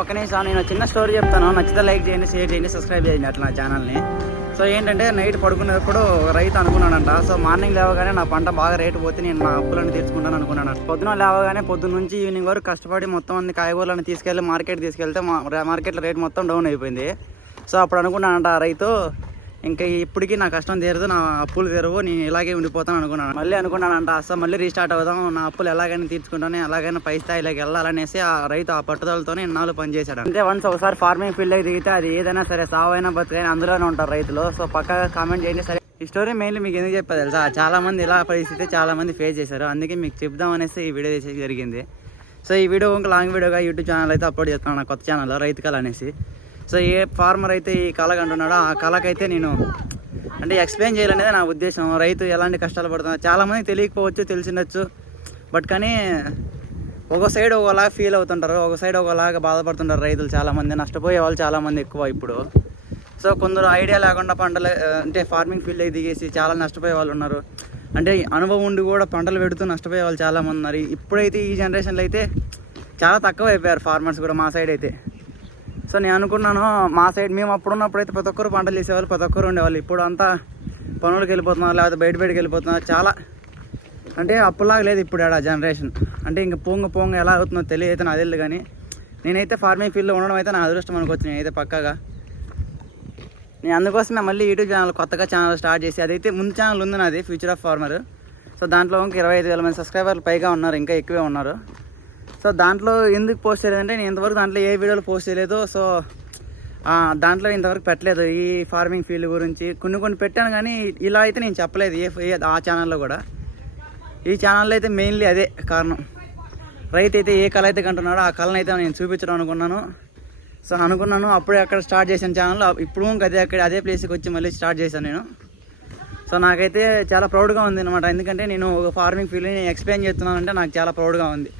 ఒక్క నిమిషం నేను చిన్న స్టోరీ చెప్తాను. నచ్చితే లైక్ చేయండి, షేర్ చేయండి, సబ్స్క్రైబ్ చేయండి అట్లా నా ఛానల్ని. సో ఏంటంటే నైట్ పడుకునేటప్పుడు రైతు అనుకున్నాడంట. సో మార్నింగ్ లేవగానే నా పంట బాగా రేటు పోతే నేను నా అప్పులను తీర్చుకుంటాను అనుకున్నాను. పొద్దున లేవగానే పొద్దున్న నుంచి ఈవినింగ్ వరకు కష్టపడి మొత్తం అన్ని కాయగూరలను తీసుకెళ్ళి మార్కెట్ తీసుకెళ్తే మార్కెట్లో రేట్ మొత్తం డౌన్ అయిపోయింది. సో అప్పుడు అనుకున్నానంట రైతు, ఇంకా ఇప్పటికీ నా కష్టం తీరదు, నా అప్పులు తీరవు, నేను ఇలాగే ఉండిపోతాను అనుకున్నాను. మళ్ళీ అనుకున్నానంట అసలు మళ్ళీ రీస్టార్ట్ అవుదాం, నా అప్పులు ఎలాగైనా తీర్చుకుంటాను, ఎలాగైనా పై స్థాయిలోకి వెళ్ళాలనేసి ఆ రైతు ఆ పట్టుదలతోనే ఇన్నాళ్ళు పనిచేశాడు. అంటే వన్స్ ఒకసారి ఫార్మింగ్ ఫీల్డ్కి దిగితే అది ఏదైనా సరే సావైనా బతుకైనా అందులోనే ఉంటారు రైతులు. సో పక్కగా కామెంట్ చేయండి. సరే ఈ స్టోరీ మెయిన్లీ మీకు ఎందుకు చెప్పారు తెలుసా, చాలా మంది ఇలా పరిస్థితి చాలా మంది ఫేస్ చేశారు, అందుకే మీకు చెప్దాం అనేసి ఈ వీడియో చేసేది జరిగింది. సో ఈ వీడియో ఇంకా లాంగ్ వీడియోగా యూట్యూబ్ ఛానల్ అయితే అప్లోడ్ చేస్తున్నాను, నా కొత్త ఛానల్ రైతు కళ అనేసి. సో ఏ ఫార్మర్ అయితే ఈ కళకు అంటున్నాడో ఆ కళకైతే నేను అంటే ఎక్స్ప్లెయిన్ చేయాలనేది నా ఉద్దేశం. రైతు ఎలాంటి కష్టాలు పడుతున్నారు చాలామంది తెలియకపోవచ్చు, తెలిసిండొచ్చు, బట్ కానీ ఒక సైడ్ ఒకలాగా ఫీల్ అవుతుంటారు, ఒక సైడ్ ఒకలాగా బాధపడుతుంటారు రైతులు. చాలామంది నష్టపోయే వాళ్ళు చాలామంది ఎక్కువ ఇప్పుడు. సో కొందరు ఐడియా లేకుండా పంటలు అంటే ఫార్మింగ్ ఫీల్డ్కి దిగేసి చాలా నష్టపోయే వాళ్ళు ఉన్నారు. అంటే అనుభవం ఉండి కూడా పంటలు పెడుతూ నష్టపోయే వాళ్ళు చాలామంది ఉన్నారు. ఇప్పుడైతే ఈ జనరేషన్లో అయితే చాలా తక్కువ అయిపోయారు ఫార్మర్స్ కూడా, మా సైడ్ అయితే. సో నేను అనుకున్నాను మా సైడ్ మేము అప్పుడున్నప్పుడు అయితే ప్రతి ఒక్కరు పంటలు వేసేవాళ్ళు, ప్రతి ఒక్కరు ఉండేవాళ్ళు. ఇప్పుడు అంతా పనులకు వెళ్ళిపోతున్నారు, లేకపోతే బయటకి వెళ్ళిపోతున్నారు. చాలా అంటే అప్పులాగా లేదు ఇప్పుడు ఆడ జనరేషన్. అంటే ఇంకా పోంగ ఎలా అవుతుందో తెలియదు నాకు తెలియదు, కానీ నేనైతే ఫార్మింగ్ ఫీల్డ్లో ఉండడం అయితే నా అదృష్టం అనుకోవచ్చు. నేనైతే పక్కాగా నేను అందుకోసమే మళ్ళీ యూట్యూబ్ ఛానల్ కొత్తగా ఛానల్ స్టార్ట్ చేసి, అదైతే ముందు ఛానల్ ఉంది నాది, ఫ్యూచర్ ఆఫ్ ఫార్మర్. సో దాంట్లో ఇంకా 25,000 మంది సబ్స్క్రైబర్లు పైగా ఉన్నారు, ఇంకా ఎక్కువే ఉన్నారు. సో దాంట్లో ఎందుకు పోస్ట్ చేయలేదంటే నేను ఇంతవరకు దాంట్లో ఏ వీడియోలు పోస్ట్ చేయలేదు. సో దాంట్లో ఇంతవరకు పెట్టలేదు ఈ ఫార్మింగ్ ఫీల్డ్ గురించి. కొన్ని పెట్టాను, కానీ ఇలా అయితే నేను చెప్పలేదు ఆ ఛానల్లో కూడా. ఈ ఛానల్లో అయితే మెయిన్లీ అదే కారణం, రైతు అయితే ఏ కళ అయితే కంటున్నాడో ఆ కళను అయితే నేను చూపించడం అనుకున్నాను. సో అనుకున్నాను అప్పుడే అక్కడ స్టార్ట్ చేసిన ఛానల్, ఇప్పుడు అదే ప్లేస్కి వచ్చి మళ్ళీ స్టార్ట్ చేశాను నేను. సో నాకైతే చాలా ప్రౌడ్గా ఉంది అనమాట, ఎందుకంటే నేను ఒక ఫార్మింగ్ ఫీల్డ్ని ఎక్స్ప్లెయిన్ చేస్తున్నానంటే నాకు చాలా ప్రౌడ్గా ఉంది.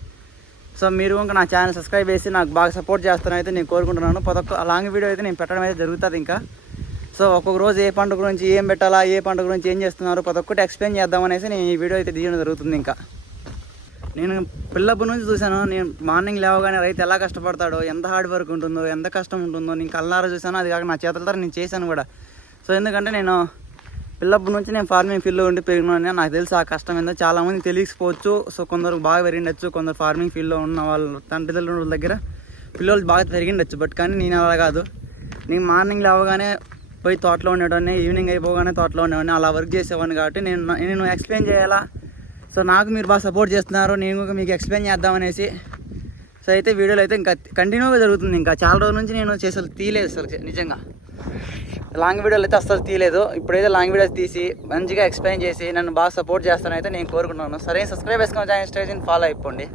సో మీరు ఇంకా నా ఛానల్ సబ్స్క్రైబ్ చేసి నాకు బాగా సపోర్ట్ చేస్తానైతే నేను కోరుకుంటున్నాను. ప్రతి ఒక్క లాంగ్ వీడియో అయితే నేను పెట్టడం అయితే జరుగుతుంది ఇంకా. సో ఒక్కొక్క రోజు ఏ పంట గురించి ఏం పెట్టాలా, ఏ పంట గురించి ఏం చేస్తున్నారు, ప్రతి ఒక్కటి ఎక్స్ప్లెయిన్ చేద్దామనేసి నేను ఈ వీడియో అయితే తీయడం జరుగుతుంది. ఇంకా నేను పిల్లప్పటి నుంచి చూశాను, నేను మార్నింగ్ లేవగానే రైతు ఎలా కష్టపడతాడో, ఎంత హార్డ్ వర్క్ ఉంటుందో, ఎంత కష్టం ఉంటుందో నేను కళ్ళారా చూశాను. అది కాక నా చేతులతో నేను చేశాను కూడా. సో ఎందుకంటే నేను పిల్లప్పటి నుంచి నేను ఫార్మింగ్ ఫీల్డ్లో ఉండి పెరిగినాను, నాకు తెలుసు ఆ కష్టం ఏందో. చాలామంది తెలియకపోవచ్చు. సో కొందరు బాగా పెరిగిండొచ్చు, కొందరు ఫార్మింగ్ ఫీల్డ్లో ఉన్న వాళ్ళు తండ్రిదండ్రుల దగ్గర పిల్లలు బాగా పెరిగిండొచ్చు, బట్ కానీ నేను అలా కాదు. నేను మార్నింగ్ లేవగానే పోయి తోటలో ఉండేవాడిని, ఈవినింగ్ అయిపోగానే తోటలో ఉండేవాడిని, అలా వర్క్ చేసేవాడిని. కాబట్టి నేను ఎక్స్ప్లెయిన్ చేయాలా. సో నాకు మీరు బాగా సపోర్ట్ చేస్తున్నారు, నేను మీకు ఎక్స్ప్లెయిన్ చేద్దామనేసి. సో అయితే వీడియోలు అయితే ఇంకా కంటిన్యూగా జరుగుతుంది. ఇంకా చాలా రోజుల నుంచి నేను చేసేది తీయలేదు సార్, నిజంగా లాంగ్ వీడియోలు అయితే అస్సలు తీయలేదు. ఇప్పుడైతే లాంగ్ వీడియోస్ తీసి మంచిగా ఎక్స్ప్లెయిన్ చేసి నన్ను బాగా సపోర్ట్ చేస్తానైతే నేను కోరుకుంటున్నాను. సరే సబ్స్క్రైబ్ చేసుకుని ఛానల్ స్టేజ్ని ఫాలో అయిపోండి.